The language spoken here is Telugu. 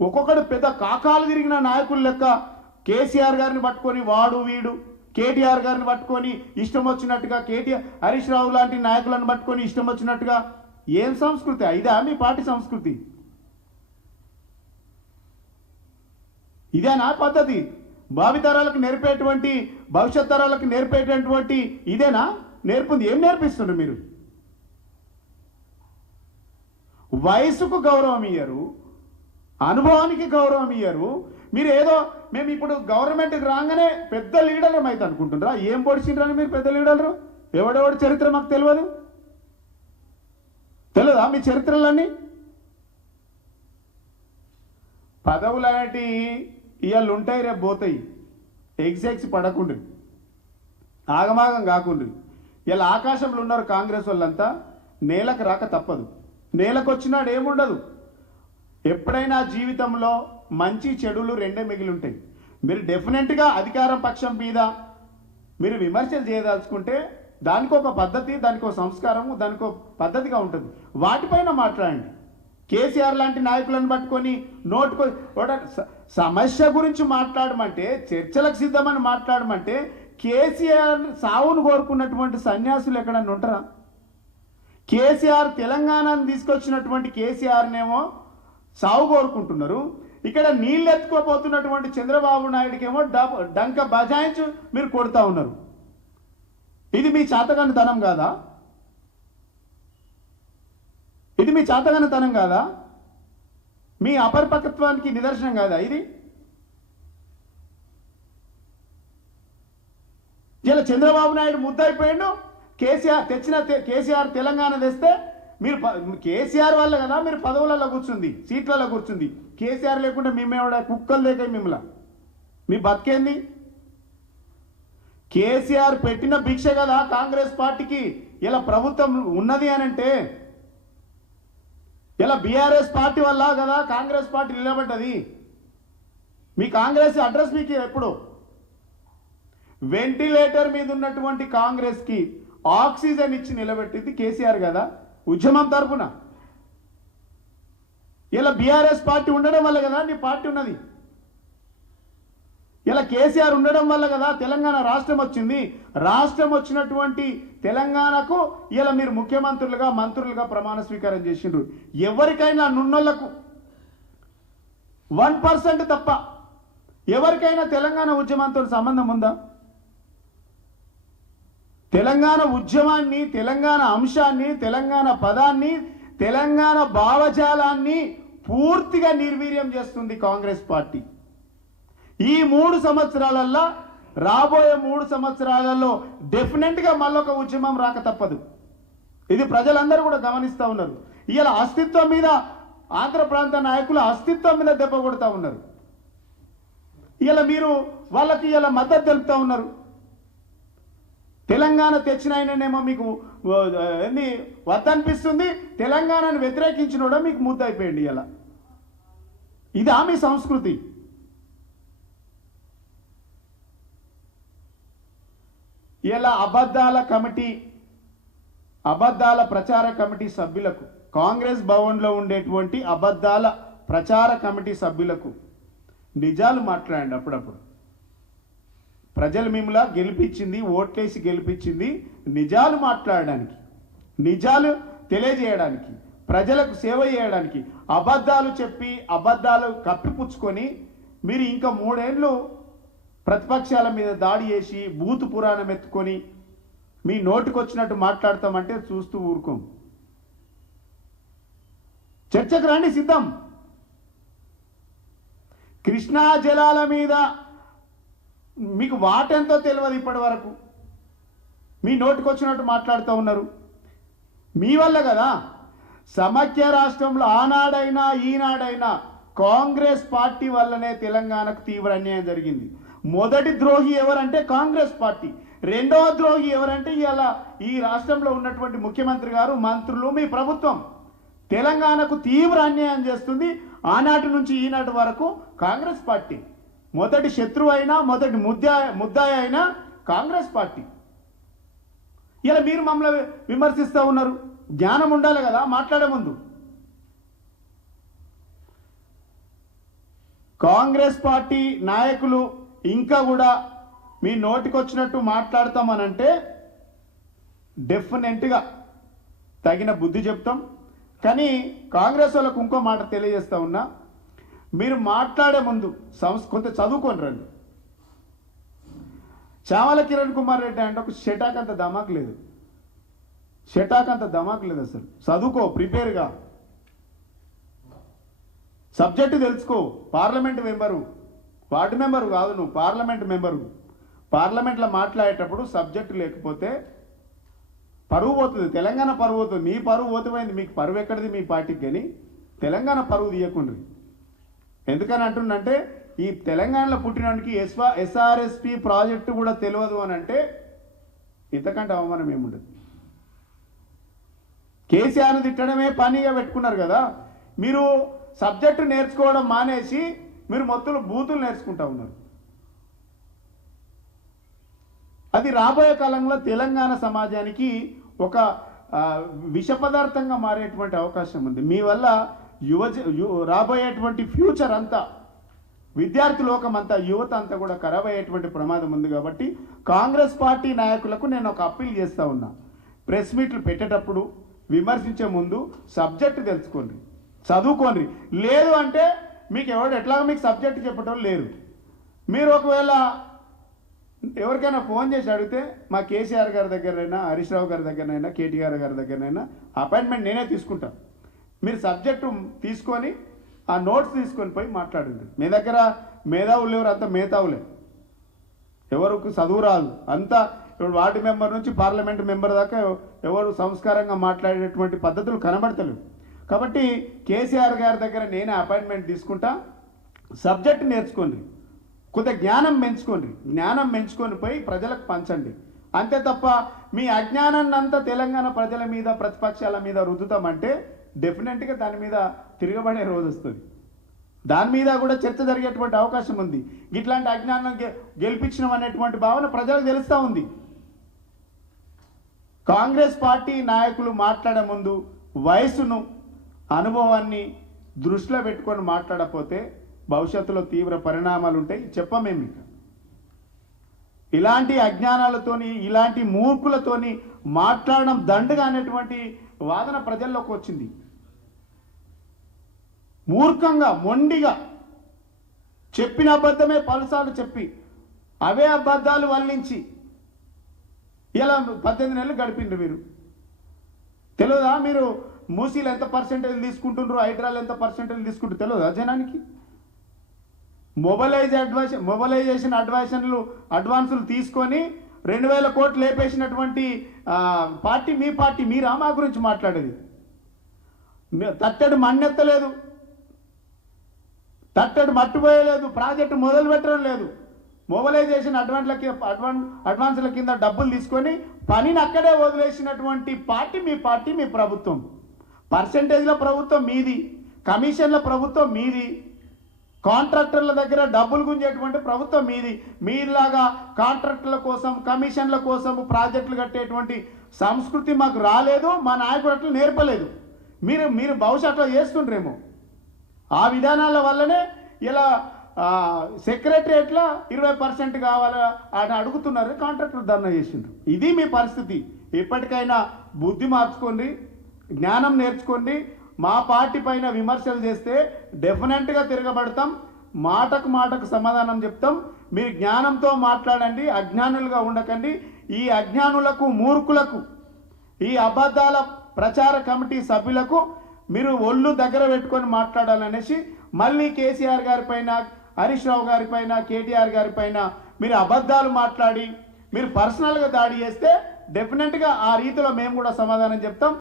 ఒక్కొక్కడు పెద్ద కాకాలు తిరిగిన నాయకుల లెక్క కేసీఆర్ గారిని పట్టుకొని వాడు వీడు, కేటీఆర్ గారిని పట్టుకొని ఇష్టం వచ్చినట్టుగా, హరీష్ రావు లాంటి నాయకులను పట్టుకొని ఇష్టం వచ్చినట్టుగా. ఏం సంస్కృతి? ఇదా మీ పార్టీ సంస్కృతి? ఇదేనా పద్ధతి? భావితరాలకు నేర్పేటువంటి, భవిష్యత్ తరాలకు నేర్పేటటువంటి ఇదేనా నేర్పుంది? ఏం నేర్పిస్తున్నారు మీరు? వయసుకు గౌరవం ఇయ్యరు, అనుభవానికి గౌరవం ఇయ్యరు. మీరు ఏదో మేము ఇప్పుడు గవర్నమెంట్కి రాగానే పెద్ద లీడర్లు అయితే అనుకుంటున్నారా? ఏం పొడిచిండ్రని మీరు పెద్ద లీడర్లు? ఎవడెవడి చరిత్ర మాకు తెలియదా మీ చరిత్రలన్నీ? పదవులు అనేటి ఇవాళ ఉంటాయి, రేపు పోతాయి. ఎగ్జాక్ట్స్ పడకుండ్రి, ఆగమాగం కాకుండ్రి. ఇలా ఆకాశంలో ఉన్నారు కాంగ్రెస్ వాళ్ళంతా, నేలకు రాక తప్పదు. నేలకు వచ్చినాడు ఏముండదు. ఎప్పుడైనా జీవితంలో మంచి చెడులు రెండే మిగిలి ఉంటాయి. మీరు డెఫినెట్గా అధికారం పక్షం మీద మీరు విమర్శలు చేయదలుచుకుంటే దానికి ఒక పద్ధతి, దానికి ఒక సంస్కారము, దానికి ఒక పద్ధతిగా ఉంటుంది. వాటిపైన మాట్లాడండి. కేసీఆర్ లాంటి నాయకులను పట్టుకొని నోటుకో సమస్య గురించి మాట్లాడమంటే, చర్చలకు సిద్ధమని మాట్లాడమంటే, కేసీఆర్ సావును కోరుకున్నటువంటి సన్యాసులు ఎక్కడన్నా ఉంటారా? కేసీఆర్ తెలంగాణను తీసుకొచ్చినటువంటి కేసీఆర్నేమో సావు కోరుకుంటున్నారు. ఇక్కడ నీళ్ళు ఎత్తుకోపోతున్నటువంటి చంద్రబాబు నాయుడికేమో డంక బజాయించు మీరు కొడతా ఉన్నారు. ఇది మీ చాతగాని తనం కాదా? ఇది మీ చాతగాని తనం కాదా? మీ అపరిపక్వత్వానికి నిదర్శనం కాదా ఇది? ఇలా చంద్రబాబు నాయుడు ముద్దయిపోయిండు. కేసీఆర్ తెలంగాణ తెస్తే మీరు కేసీఆర్ వల్ల కదా మీరు పదవులలో కూర్చుంది, సీట్లలో కూర్చుంది. కేసీఆర్ లేకుండా మేమేవిడ కుక్కలు లేక మిమ్మల్ని మీ బతికేంది? కేసీఆర్ పెట్టిన భిక్ష కదా కాంగ్రెస్ పార్టీకి ఇలా ప్రభుత్వం ఉన్నది అని అంటే. ఇలా బీఆర్ఎస్ పార్టీ వల్ల కదా కాంగ్రెస్ పార్టీ నిలబడ్డది. మీ కాంగ్రెస్ అడ్రస్ మీకు ఎప్పుడు వెంటిలేటర్ మీద ఉన్నటువంటి కాంగ్రెస్కి ఆక్సిజన్ ఇచ్చి నిలబెట్టింది కేసీఆర్ కదా ఉద్యమం తరపున. ఇలా బీఆర్ఎస్ పార్టీ ఉండడం వల్ల కదా నీ పార్టీ ఉన్నది. ఇలా కేసీఆర్ ఉండడం వల్ల కదా తెలంగాణ రాష్ట్రం వచ్చింది. రాష్ట్రం వచ్చినటువంటి తెలంగాణకు ఇలా మీరు ముఖ్యమంత్రులుగా, మంత్రులుగా ప్రమాణ స్వీకారం చేసిండ్రు. ఎవరికైనా నున్నోళ్లకు 1% తప్ప ఎవరికైనా తెలంగాణ ఉద్యమంతో సంబంధం ఉందా? తెలంగాణ ఉద్యమాన్ని, తెలంగాణ అంశాన్ని, తెలంగాణ పదాన్ని, తెలంగాణ భావజాలాన్ని పూర్తిగా నిర్వీర్యం చేస్తుంది కాంగ్రెస్ పార్టీ. ఈ 3 సంవత్సరాలలో, రాబోయే 3 సంవత్సరాలలో డెఫినెట్గా మళ్ళొక ఉద్యమం రాక తప్పదు. ఇది ప్రజలందరూ కూడా గమనిస్తూ ఉన్నారు. ఇలా అస్తిత్వం మీద, ఆంధ్ర ప్రాంత నాయకులు అస్తిత్వం మీద దెబ్బ కొడుతూ ఉన్నారు. ఇలా మీరు వాళ్ళకి ఇలా మద్దతు తెలుపుతూ ఉన్నారు. తెలంగాణ తెచ్చిన ఆయననేమో మీకు ఏంది వద్దనిపిస్తుంది, తెలంగాణను వ్యతిరేకించినోడ మీకు ముద్దయిపోయింది. ఇలా ఇదా మీ సంస్కృతి? ఇలా అబద్ధాల కమిటీ, అబద్ధాల ప్రచార కమిటీ సభ్యులకు, కాంగ్రెస్ భవన్లో ఉండేటువంటి అబద్ధాల ప్రచార కమిటీ సభ్యులకు నిజాలు మాట్లాడండి. అప్పుడప్పుడు ప్రజలు మిమ్మల్ని గెలిపించింది, ఓట్లేసి గెలిపించింది నిజాలు మాట్లాడడానికి, నిజాలు తెలియజేయడానికి, ప్రజలకు సేవ చేయడానికి. అబద్ధాలు చెప్పి, అబద్ధాలు కప్పిపుచ్చుకొని మీరు ఇంకా 3 ఏళ్ళు ప్రతిపక్షాల మీద దాడి చేసి బూతు పురాణం ఎత్తుకొని మీ నోటికొచ్చినట్టు మాట్లాడతామంటే చూస్తూ ఊరుకోం. చర్చకు రండి, సిద్ధం. కృష్ణా జలాల మీద మీకు వాటెంతో తెలియదు ఇప్పటి వరకు. మీ నోటికొచ్చినట్టు మాట్లాడుతూ ఉన్నారు. మీ వల్ల కదా సమైక్య రాష్ట్రంలో ఆనాడైనా ఈనాడైనా కాంగ్రెస్ పార్టీ వల్లనే తెలంగాణకు తీవ్ర అన్యాయం జరిగింది. మొదటి ద్రోహి ఎవరంటే కాంగ్రెస్ పార్టీ. రెండవ ద్రోహి ఎవరంటే ఇలా ఈ రాష్ట్రంలో ఉన్నటువంటి ముఖ్యమంత్రి గారు, మంత్రులు, మీ ప్రభుత్వం. తెలంగాణకు తీవ్ర అన్యాయం చేస్తుంది. ఆనాటి నుంచి ఈనాటి వరకు కాంగ్రెస్ పార్టీ. మొదటి శత్రువు అయినా, మొదటి ముద్దాయి అయినా కాంగ్రెస్ పార్టీ. ఇలా మీరు మమ్మల్ని విమర్శిస్తూ ఉన్నారు. జ్ఞానం ఉండాలి కదా మాట్లాడే ముందు. కాంగ్రెస్ పార్టీ నాయకులు ఇంకా కూడా మీ నోటికొచ్చినట్టు మాట్లాడతామనంటే డెఫినెట్గా తగిన బుద్ధి చెప్తాం. కానీ కాంగ్రెస్ వాళ్ళకు ఇంకో మాట తెలియజేస్తా ఉన్నా, మీరు మాట్లాడే ముందు కొంత చదువుకొని రండి. చామల కిరణ్ కుమార్ రెడ్డి అంటే ఒక షటాక్ అంత ధమాక్ లేదు, అసలు. చదువుకో, ప్రిపేర్గా సబ్జెక్టు తెలుసుకో. పార్లమెంట్ మెంబరు, వార్డు మెంబరు కాదు నువ్వు, పార్లమెంట్ మెంబరు. పార్లమెంట్లో మాట్లాడేటప్పుడు సబ్జెక్టు లేకపోతే పరువు పోతుంది, తెలంగాణ పరువు పోతుంది. మీ పరువు పోతుపోయింది, మీకు పరువు ఎక్కడిది మీ పార్టీకి. కానీ తెలంగాణ పరువు తీయకుండ్రి. ఎందుకని అంటుండంటే, ఈ తెలంగాణలో పుట్టినానికి ఎస్ఆర్ఎస్పి ప్రాజెక్టు కూడా తెలియదు అని అంటే ఇంతకంటే అవమానం ఏముండదు. కేసీఆర్ను తిట్టడమే పనిగా పెట్టుకున్నారు కదా. మీరు సబ్జెక్టు నేర్చుకోవడం మానేసి మీరు మొత్తం బూతులు నేర్చుకుంటా ఉన్నారు. అది రాబోయే కాలంలో తెలంగాణ సమాజానికి ఒక విష పదార్థంగా మారేటువంటి అవకాశం ఉంది. మీ వల్ల రాబోయేటువంటి ఫ్యూచర్ అంతా, విద్యార్థి లోకం అంతా, యువత అంతా కూడా ఖరాబ్ అయ్యేటువంటి ప్రమాదం ఉంది. కాబట్టి కాంగ్రెస్ పార్టీ నాయకులకు నేను ఒక అప్పీల్ చేస్తూ ఉన్నా, ప్రెస్ మీట్లు పెట్టేటప్పుడు విమర్శించే ముందు సబ్జెక్టు తెలుసుకోండి, చదువుకోండి. లేదు అంటే మీకు ఎట్లాగో మీకు సబ్జెక్టు చెప్పటం లేరు. మీరు ఒకవేళ ఎవరికైనా ఫోన్ చేసి అడిగితే మా కేసీఆర్ గారి దగ్గరైనా, హరీష్ రావు గారి దగ్గరైనా, కేటీఆర్ గారి దగ్గరైనా అపాయింట్మెంట్ నేనే తీసుకుంటాను. మీరు సబ్జెక్టు తీసుకొని ఆ నోట్స్ తీసుకొని పోయి మాట్లాడండి. మీ దగ్గర మేధావులు ఎవరు, అంత మేధావులే, ఎవరికి చదువు రాదు. అంతా ఇప్పుడు వార్డు మెంబర్ నుంచి పార్లమెంట్ మెంబర్ దాకా ఎవరు సంస్కారంగా మాట్లాడేటువంటి పద్ధతులు కనబడతలేవు. కాబట్టి కేసీఆర్ గారి దగ్గర నేనే అపాయింట్మెంట్ తీసుకుంటా. సబ్జెక్ట్ నేర్చుకోండి, కొంత జ్ఞానం పెంచుకొని పోయి ప్రజలకు పంచండి. అంతే తప్ప మీ అజ్ఞానాన్ని అంతా తెలంగాణ ప్రజల మీద, ప్రతిపక్షాల మీద రుద్దుతామంటే డెఫినెట్గా దాని మీద తిరగబడే రోజు వస్తుంది. దాని మీద కూడా చర్చ జరిగేటువంటి అవకాశం ఉంది. ఇట్లాంటి అజ్ఞానం గెలిపించడం అనేటువంటి భావన ప్రజలకు తెలుస్తూ ఉంది. కాంగ్రెస్ పార్టీ నాయకులు మాట్లాడే ముందు వయసును, అనుభవాన్ని దృష్టిలో పెట్టుకొని మాట్లాడకపోతే భవిష్యత్తులో తీవ్ర పరిణామాలు ఉంటాయి. చెప్పమేమి ఇలాంటి అజ్ఞానాలతోని, ఇలాంటి మూర్ఖులతోని మాట్లాడడం దండగా అనేటువంటి వాదన ప్రజల్లోకి వచ్చింది. మూర్ఖంగా, మొండిగా చెప్పిన అబద్ధమే పలుసార్లు చెప్పి అవే అబద్ధాలు వల్లించి ఇలా 18 నెలలు గడిపిండ్రు. మీరు తెలియదా? మీరు మూసీలు ఎంత పర్సెంటేజ్ తీసుకుంటుండ్రు, హైడ్రాలు ఎంత పర్సెంటేజ్ తీసుకుంటారు తెలియదా జనానికి? మొబలైజేషన్ అడ్వాన్సులు తీసుకొని 2000 కోట్లు లేపేసినటువంటి పార్టీ మీ పార్టీ. మీరా మా గురించి మాట్లాడేది? తట్టడు మన్నెత్తలేదు, తట్టడు మట్టుపోయలేదు, ప్రాజెక్టు మొదలు పెట్టడం లేదు. మొబలైజేషన్ అడ్వాన్సుల కింద డబ్బులు తీసుకొని పనిని అక్కడే వదిలేసినటువంటి పార్టీ మీ ప్రభుత్వం. పర్సెంటేజ్ల ప్రభుత్వం మీది, కమిషన్ల ప్రభుత్వం మీది, కాంట్రాక్టర్ల దగ్గర డబ్బులు గుంజేటువంటి ప్రభుత్వం మీది. మీలాగా కాంట్రాక్టర్ల కోసం, కమిషన్ల కోసం ప్రాజెక్టులు కట్టేటువంటి సంస్కృతి మాకు రాలేదు, మా నాయకుడు అట్లా నేర్పలేదు. మీరు బహుశా అట్లా చేస్తుండ్రేమో. ఆ విధానాల వల్లనే ఇలా సెక్రటరియట్లో 20% కావాలా అని అడుగుతున్నారు, కాంట్రాక్టర్ ధర్నా చేసిండ్రు. ఇది మీ పరిస్థితి. ఇప్పటికైనా బుద్ధి మార్చుకోండి, జ్ఞానం నేర్చుకోండి. మా పార్టీ పైన విమర్శలు చేస్తే డెఫినెట్గా తిరగబడతాం, మాటకు సమాధానం చెప్తాం. మీరు జ్ఞానంతో మాట్లాడండి, అజ్ఞానులుగా ఉండకండి. ఈ అజ్ఞానులకు, మూర్ఖులకు, ఈ అబద్ధాల ప్రచార కమిటీ సభ్యులకు మీరు ఒళ్ళు దగ్గర పెట్టుకొని మాట్లాడాలనేసి మళ్ళీ కేసీఆర్ గారి పైన, హరీష్ రావు గారి పైన, కేటీఆర్ గారి పైన మీరు అబద్ధాలు మాట్లాడి మీరు పర్సనల్గా దాడి చేస్తే డెఫినెట్గా ఆ రీతిలో మేము కూడా సమాధానం చెప్తాం.